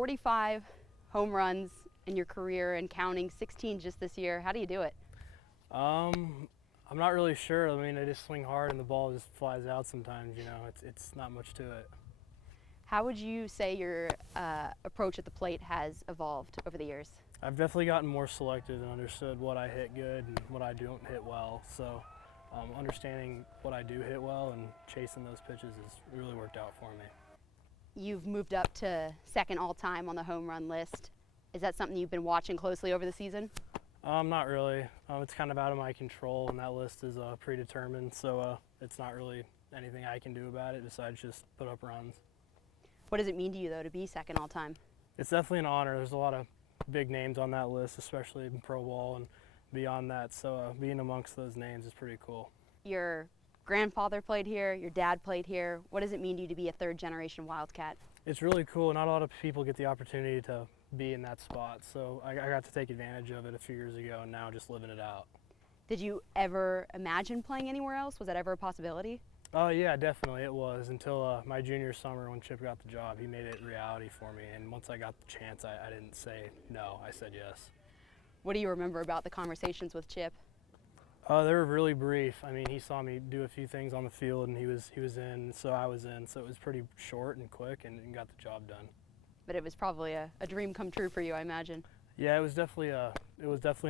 45 home runs in your career and counting, 16 just this year. How do you do it? I'm not really sure. I mean, I just swing hard and the ball just flies out sometimes, you know. It's not much to it. How would you say your approach at the plate has evolved over the years? I've definitely gotten more selective and understood what I hit good and what I don't hit well. So understanding what I do hit well and chasing those pitches has really worked out for me. You've moved up to second all-time on the home run list. Is that something you've been watching closely over the season? Not really. It's kind of out of my control, and that list is predetermined, so it's not really anything I can do about it besides just put up runs. What does it mean to you, though, to be second all-time? It's definitely an honor. There's a lot of big names on that list, especially in pro ball and beyond that, so being amongst those names is pretty cool. Your grandfather played here, your dad played here. What does it mean to you to be a third-generation Wildcat? It's really cool. Not a lot of people get the opportunity to be in that spot, so I got to take advantage of it a few years ago and now just living it out. Did you ever imagine playing anywhere else? Was that ever a possibility? Oh yeah, definitely it was, until my junior summer when Chip got the job. He made it reality for me, and once I got the chance, I didn't say no, I said yes. What do you remember about the conversations with Chip? They were really brief. I mean, he saw me do a few things on the field, and he was in, so I was in, so it was pretty short and quick, and got the job done. But it was probably a dream come true for you, I imagine. Yeah, it was definitely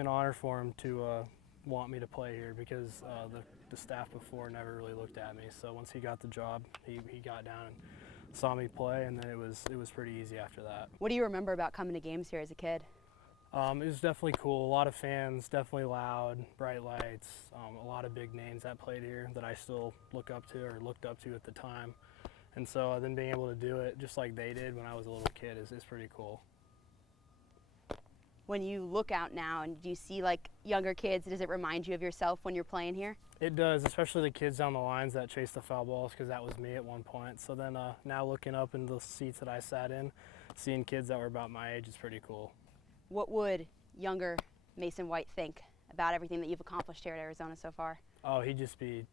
an honor for him to want me to play here, because the staff before never really looked at me. So once he got the job, he got down and saw me play, and then it was pretty easy after that. What do you remember about coming to games here as a kid? It was definitely cool. A lot of fans, definitely loud, bright lights, a lot of big names that played here that I still look up to or looked up to at the time. And so then being able to do it just like they did when I was a little kid is pretty cool. When you look out now and do you see like younger kids, does it remind you of yourself when you're playing here? It does, especially the kids down the lines that chase the foul balls, because that was me at one point. So then now looking up in the seats that I sat in, seeing kids that were about my age is pretty cool. What would younger Mason White think about everything that you've accomplished here at Arizona so far? Oh, he'd just be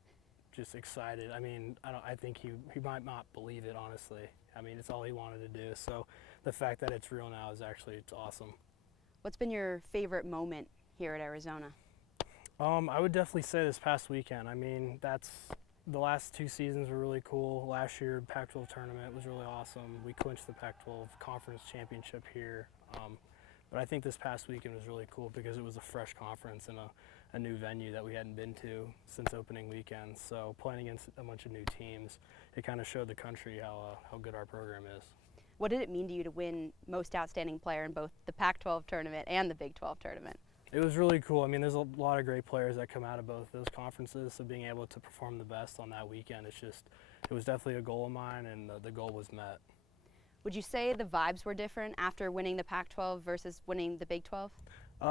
excited. I mean, I think he might not believe it, honestly. I mean, it's all he wanted to do. So the fact that it's real now it's awesome. What's been your favorite moment here at Arizona? I would definitely say this past weekend. I mean, the last 2 seasons were really cool. Last year, Pac-12 tournament was really awesome. We clinched the Pac-12 conference championship here. But I think this past weekend was really cool because it was a fresh conference and a new venue that we hadn't been to since opening weekend. So playing against a bunch of new teams, it kind of showed the country how good our program is. What did it mean to you to win most outstanding player in both the Pac-12 tournament and the Big 12 tournament? It was really cool. I mean, there's a lot of great players that come out of both those conferences, so being able to perform the best on that weekend, it was definitely a goal of mine, and the goal was met. Would you say the vibes were different after winning the Pac-12 versus winning the Big 12?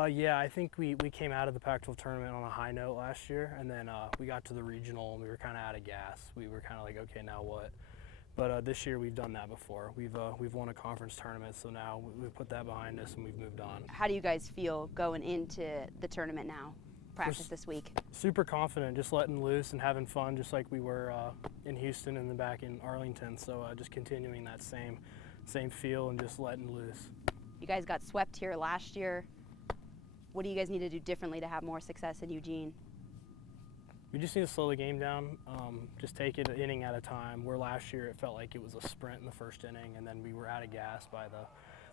Yeah, I think we came out of the Pac-12 tournament on a high note last year, and then we got to the regional and we were kind of out of gas. We were kind of like, okay, now what? But this year we've done that before. We've won a conference tournament, so now we've put that behind us and we've moved on. How do you guys feel going into the tournament now? Practice this week. Super confident, just letting loose and having fun, just like we were in Houston and then back in Arlington. So just continuing that same feel and just letting loose. You guys got swept here last year. What do you guys need to do differently to have more success in Eugene? We just need to slow the game down, just take it an inning at a time. Where last year it felt like it was a sprint in the first inning, and then we were out of gas by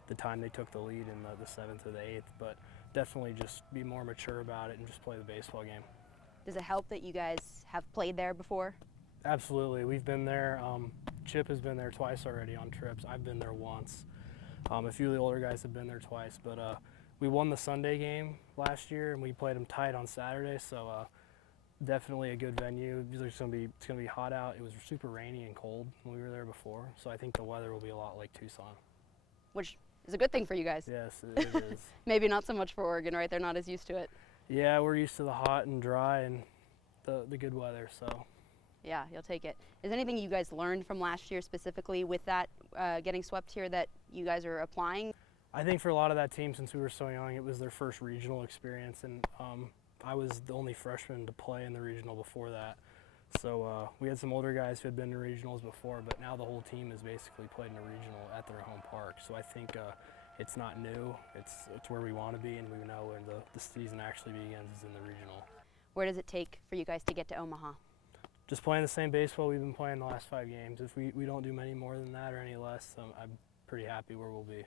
the time they took the lead in the 7th or the 8th. But definitely just be more mature about it and just play the baseball game. Does it help that you guys have played there before? Absolutely. We've been there. Chip has been there twice already on trips. I've been there once. A few of the older guys have been there twice. But we won the Sunday game last year, and we played them tight on Saturday. So definitely a good venue. It's going to be hot out. It was super rainy and cold when we were there before. So I think the weather will be a lot like Tucson. Which is a good thing for you guys. Yes, it is. Maybe not so much for Oregon, right? They're not as used to it. Yeah, we're used to the hot and dry and the good weather, so. Yeah, you'll take it. Is there anything you guys learned from last year specifically with that getting swept here that you guys are applying? I think for a lot of that team, since we were so young, it was their first regional experience, and I was the only freshman to play in the regional before that. So we had some older guys who had been to regionals before, but now the whole team has basically played in a regional at their home park. So I think it's not new. It's where we want to be, and we know when the season actually begins is in the regional. Where does it take for you guys to get to Omaha? Just playing the same baseball we've been playing the last 5 games. If we don't do many more than that or any less, I'm pretty happy where we'll be.